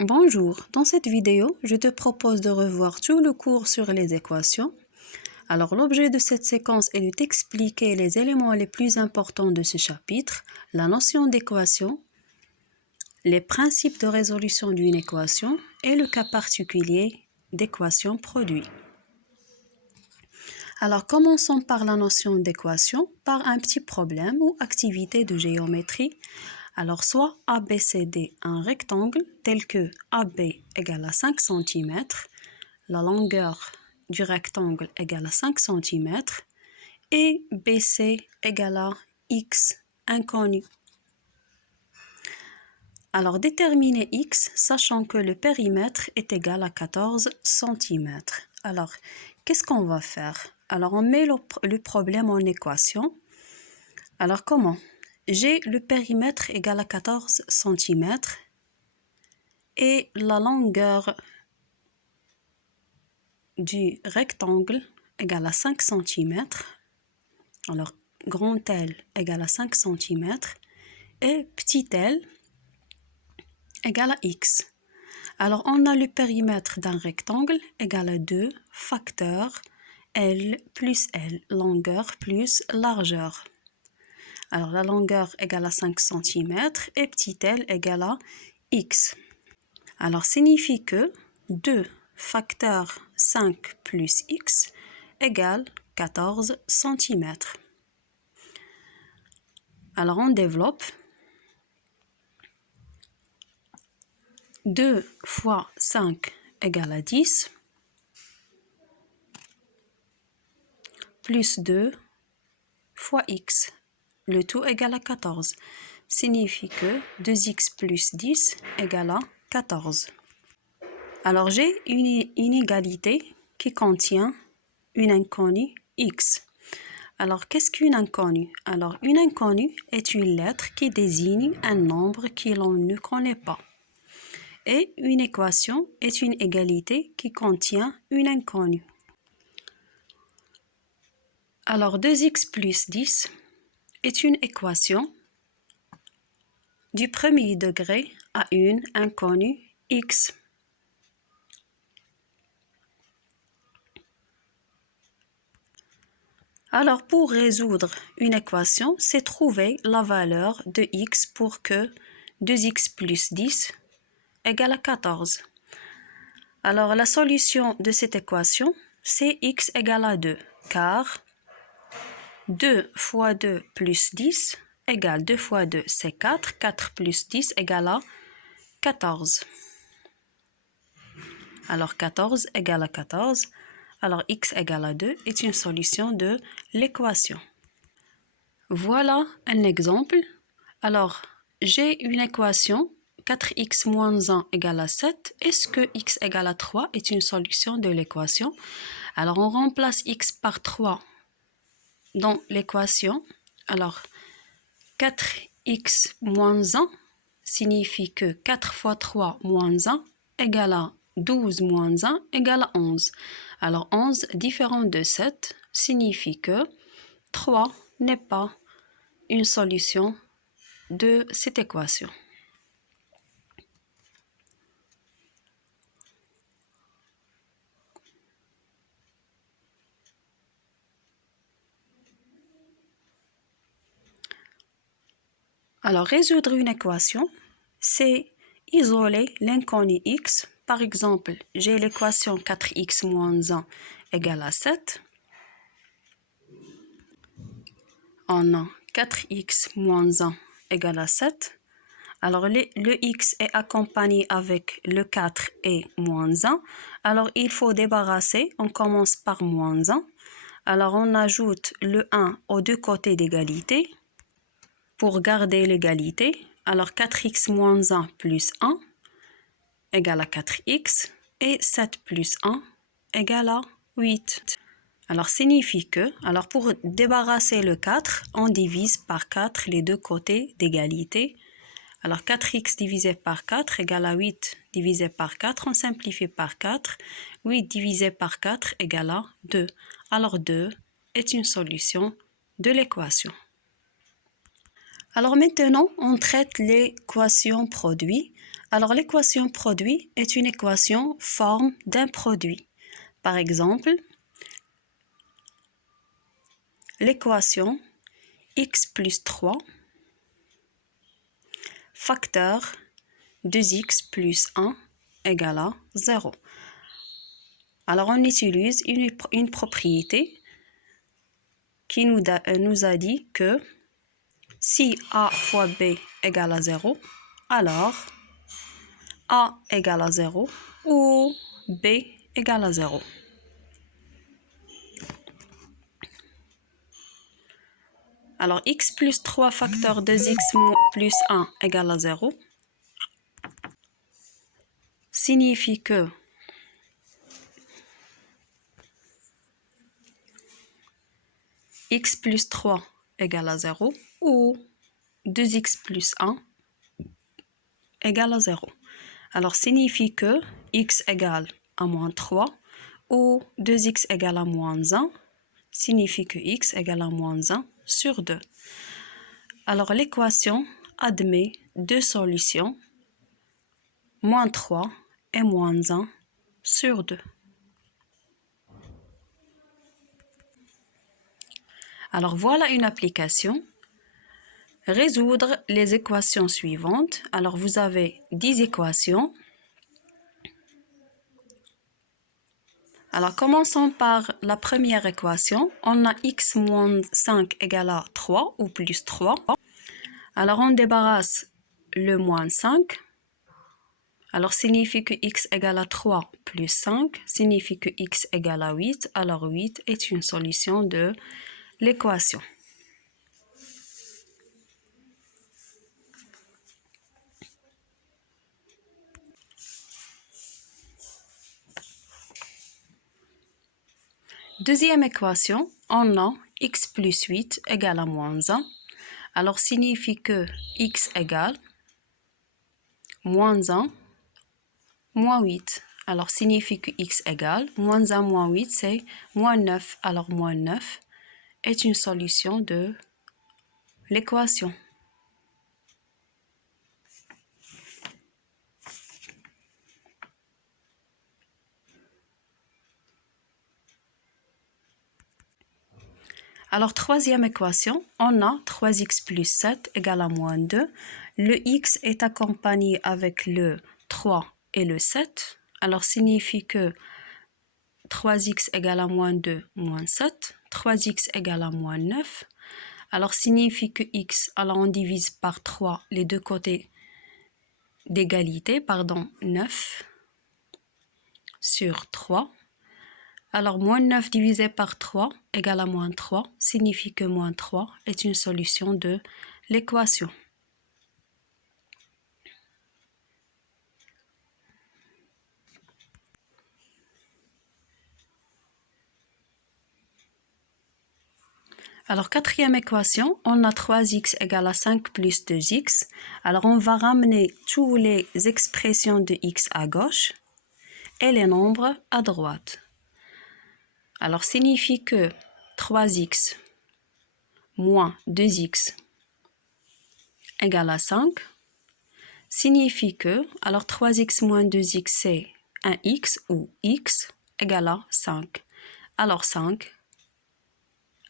Bonjour, dans cette vidéo, je te propose de revoir tout le cours sur les équations. Alors, l'objet de cette séquence est de t'expliquer les éléments les plus importants de ce chapitre, la notion d'équation, les principes de résolution d'une équation et le cas particulier d'équation produit. Alors, commençons par la notion d'équation, par un petit problème ou activité de géométrie. Alors, soit ABCD un rectangle tel que AB égale à 5 cm, la longueur du rectangle égale à 5 cm et BC égale à X inconnu. Alors, déterminer X, sachant que le périmètre est égal à 14 cm. Alors, qu'est-ce qu'on va faire? Alors, on met le problème en équation. Alors, comment? J'ai le périmètre égal à 14 cm et la longueur du rectangle égale à 5 cm. Alors, grand L égale à 5 cm et petit l égale à x. Alors, on a le périmètre d'un rectangle égal à 2 facteurs L plus L, longueur plus largeur. Alors, la longueur égale à 5 cm et petit l égale à x. Alors, signifie que 2 facteur 5 plus x égale 14 cm. Alors, on développe. 2 fois 5 égale à 10, plus 2 fois x, le tout égale à 14. Signifie que 2x plus 10 égale à 14. Alors, j'ai une inégalité qui contient une inconnue x. Alors, qu'est-ce qu'une inconnue? Alors, une inconnue est une lettre qui désigne un nombre que l'on ne connaît pas. Et une équation est une égalité qui contient une inconnue. Alors, 2x plus 10 est une équation du premier degré à une inconnue x. Alors, pour résoudre une équation, c'est trouver la valeur de x pour que 2x plus 10 égale à 14. Alors, la solution de cette équation, c'est x égale à 2, car 2 fois 2 plus 10 égale 2 fois 2, c'est 4. 4 plus 10 égale à 14. Alors, 14 égale à 14. Alors, x égale à 2 est une solution de l'équation. Voilà un exemple. Alors, j'ai une équation 4x moins 1 égale à 7. Est-ce que x égale à 3 est une solution de l'équation? Alors, on remplace x par 3 dans l'équation. Alors, 4x moins 1 signifie que 4 fois 3 moins 1 égale à 12 moins 1 égale à 11. Alors, 11 différent de 7 signifie que 3 n'est pas une solution de cette équation. Alors, résoudre une équation, c'est isoler l'inconnu x. Par exemple, j'ai l'équation 4x moins 1 égale à 7. On a 4x moins 1 égale à 7. Alors, le x est accompagné avec le 4 et moins 1. Alors, il faut débarrasser. On commence par moins 1. Alors, on ajoute le 1 aux deux côtés d'égalité pour garder l'égalité. Alors, 4x moins 1 plus 1 égale à 4x et 7 plus 1 égale à 8. Alors, signifie que, alors pour débarrasser le 4, on divise par 4 les deux côtés d'égalité. Alors, 4x divisé par 4 égale à 8 divisé par 4. On simplifie par 4. 8 divisé par 4 égale à 2. Alors, 2 est une solution de l'équation. Alors, maintenant, on traite l'équation produit. Alors, l'équation produit est une équation forme d'un produit. Par exemple, l'équation x plus 3 facteur 2x plus 1 égale à 0. Alors, on utilise une propriété qui nous a dit que si A fois B égale à 0, alors A égale à 0 ou B égale à 0. Alors, x plus 3 facteur 2x plus 1 égale à 0 signifie que x plus 3 égale à 0 ou 2x plus 1 égale à 0. Alors, signifie que x égale à moins 3 ou 2x égale à moins 1 signifie que x égale à moins 1 sur 2. Alors, l'équation admet deux solutions, moins 3 et moins 1 sur 2. Alors, voilà une application. Résoudre les équations suivantes. Alors, vous avez 10 équations. Alors, commençons par la première équation. On a x moins 5 égale à 3 ou plus 3. Alors, on débarrasse le moins 5. Alors, signifie que x égale à 3 plus 5 signifie que x égale à 8. Alors, 8 est une solution de l'équation. Deuxième équation, on a x plus 8 égale à moins 1. Alors, signifie que x égale moins 1 moins 8. Alors, signifie que x égale moins 1 moins 8, c'est moins 9. Alors, moins 9 est une solution de l'équation. Alors, troisième équation, on a 3x plus 7 égale à moins 2. Le x est accompagné avec le 3 et le 7. Alors, signifie que 3x égale à moins 2, moins 7. 3x égale à moins 9. Alors, signifie que x, alors on divise par 3 les deux côtés d'égalité, 9 sur 3. Alors, moins 9 divisé par 3 égale à moins 3 signifie que moins 3 est une solution de l'équation. Alors, quatrième équation, on a 3x égale à 5 plus 2x. Alors, on va ramener toutes les expressions de x à gauche et les nombres à droite. Alors, signifie que 3x moins 2x égale à 5 signifie que, alors 3x moins 2x c'est un x ou x égale à 5. Alors 5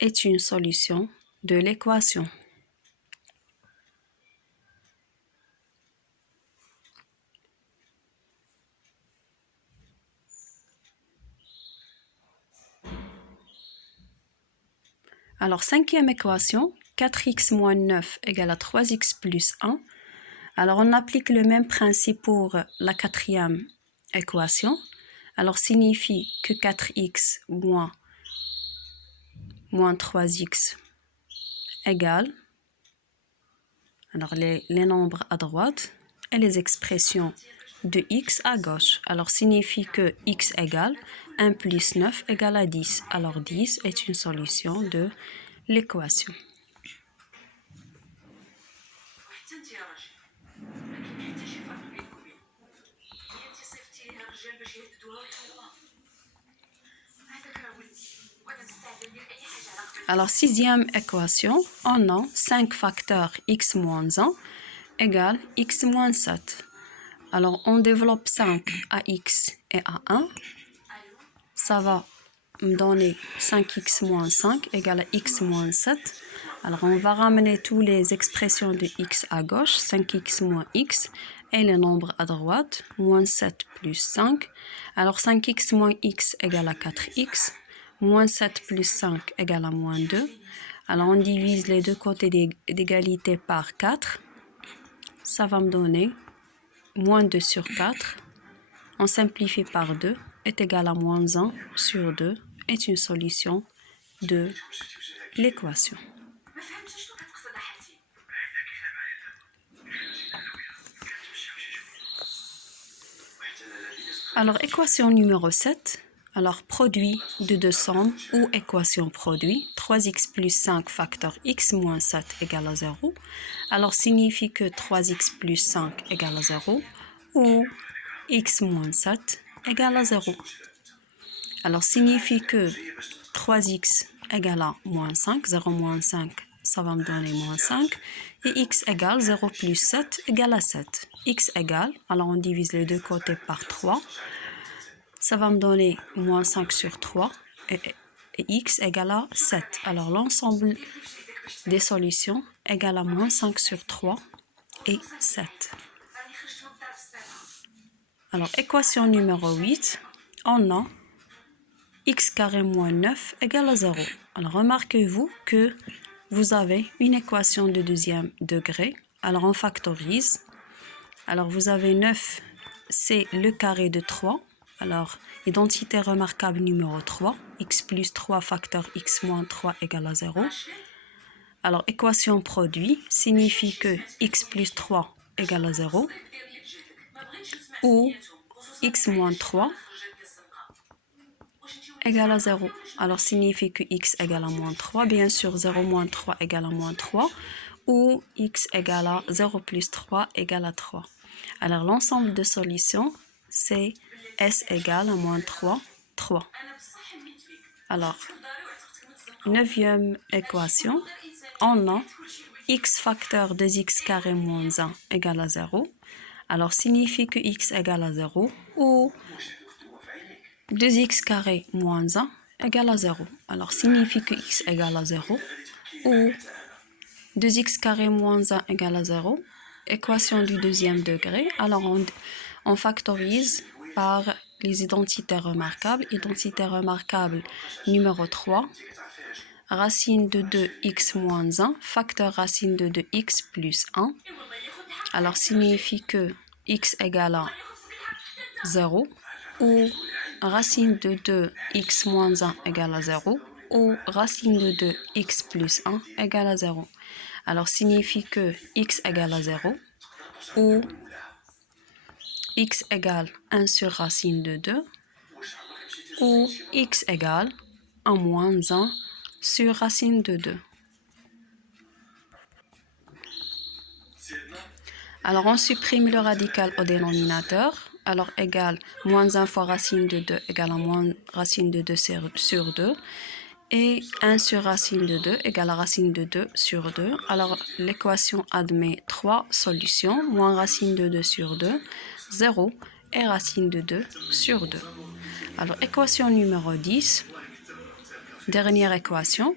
est une solution de l'équation. Alors, cinquième équation, 4x moins 9 égale à 3x plus 1. Alors, on applique le même principe pour la quatrième équation. Alors, signifie que 4x moins 3x égale, alors les nombres à droite et les expressions de x à gauche. Alors, signifie que x égale 1 plus 9 égale à 10. Alors, 10 est une solution de l'équation. Alors, sixième équation, on a 5 facteurs x moins 1 égale x moins 7. Alors, on développe 5 AX et A1. Ça va me donner 5x moins 5 égale à x moins 7. Alors, on va ramener toutes les expressions de x à gauche, 5x moins x, et les nombres à droite, moins 7 plus 5. Alors, 5x moins x égale à 4x, moins 7 plus 5 égale à moins 2. Alors, on divise les deux côtés d'égalité par 4. Ça va me donner moins 2 sur 4. On simplifie par 2 est égal à moins 1 sur 2 est une solution de l'équation. Alors, équation numéro 7. Alors, produit de deux sommes ou équation produit. 3x plus 5 facteur x moins 7 égale à 0. Alors, signifie que 3x plus 5 égale à 0 ou x moins 7 égale à 0. Alors, signifie que 3x égale à moins 5. 0 moins 5, ça va me donner moins 5. Et x égale 0 plus 7 égale à 7. X égale, alors on divise les deux côtés par 3. Ça va me donner moins 5 sur 3 et x égale à 7. Alors l'ensemble des solutions égale à moins 5 sur 3 et 7. Alors équation numéro 8, on a x carré moins 9 égale à 0. Alors remarquez-vous que vous avez une équation de deuxième degré. Alors on factorise. Alors vous avez 9, c'est le carré de 3. Alors, identité remarquable numéro 3, x plus 3 facteur x moins 3 égale à 0. Alors, équation produit signifie que x plus 3 égale à 0 ou x moins 3 égale à 0. Alors, signifie que x égale à moins 3, bien sûr 0 moins 3 égale à moins 3 ou x égale à 0 plus 3 égale à 3. Alors, l'ensemble de solutions, c'est S égale à moins 3, 3. Alors, neuvième équation, on a x facteur 2x carré moins 1 égale à 0. Alors, signifie que x égale à 0 ou 2x carré moins 1 égale à 0. Alors, signifie que x égale à 0 ou 2x carré moins 1 égale à 0. Équation du deuxième degré. Alors, on factorise par les identités remarquables. Identité remarquable numéro 3. Racine de 2x moins 1, facteur racine de 2x plus 1. Alors, signifie que x égale à 0 ou racine de 2x moins 1 égale à 0 ou racine de 2x plus 1 égale à 0. Alors, signifie que x égale à 0 ou x égale 1 sur racine de 2 ou x égale 1 moins 1 sur racine de 2. Alors, on supprime le radical au dénominateur. Alors, égal moins 1 fois racine de 2 égale à moins racine de 2 sur 2. Et 1 sur racine de 2 égale à racine de 2 sur 2. Alors, l'équation admet 3 solutions. Moins racine de 2 sur 2, 0 et racine de 2 sur 2. Alors, équation numéro 10. Dernière équation.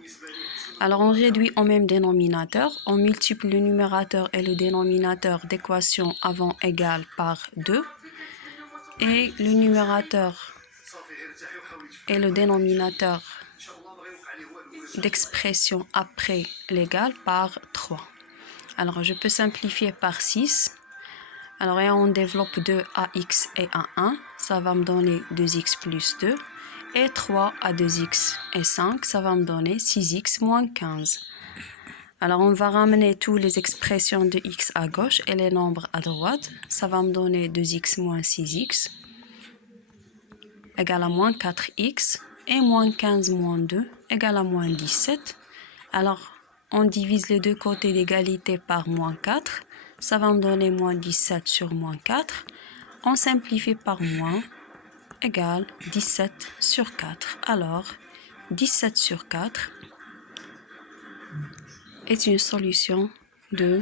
Alors, on réduit au même dénominateur. On multiplie le numérateur et le dénominateur d'équation avant égale par 2. Et le numérateur et le dénominateur d'expression après l'égal par 3. Alors, je peux simplifier par 6. Alors, et on développe 2ax et a1. Ça va me donner 2x plus 2. Et 3 à 2x et 5, ça va me donner 6x moins 15. Alors, on va ramener toutes les expressions de x à gauche et les nombres à droite. Ça va me donner 2x moins 6x égale à moins 4x. Et moins 15 moins 2 égale à moins 17. Alors, on divise les deux côtés d'égalité par moins 4. Ça va me donner moins 17 sur moins 4. On simplifie par moins égale 17 sur 4. Alors, 17 sur 4 est une solution de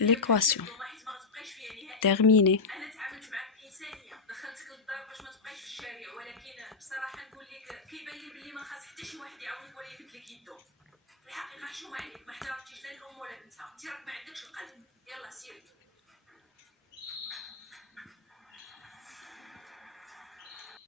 l'équation. Terminé.